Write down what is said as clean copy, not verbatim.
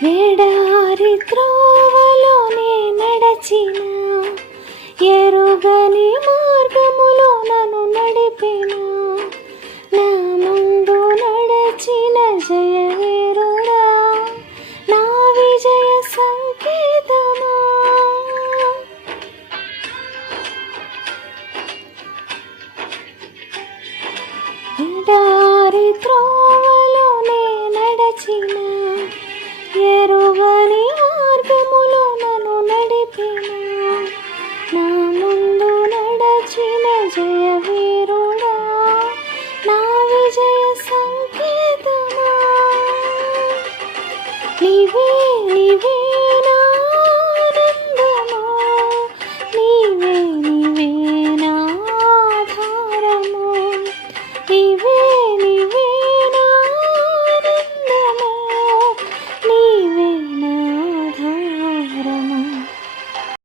ఎడారి త్రోవలోనే నడచిన, ఎరుగని మార్గములో నన్ను నడిపిన, నా ముందు నడచిన జయవీరుడా, నా విజయ సంకేతమా. ఎడారి త్రోవలోనే నడచిన, ఎరుగని మార్గములో నన్ను నడిపిన, నా ముందు నడచిన జయవీరుడా, నా విజయ సంకేతమా. నీవే నీవే నా ఆనందము, నీవే నీవే నా ఆధారము, నీవే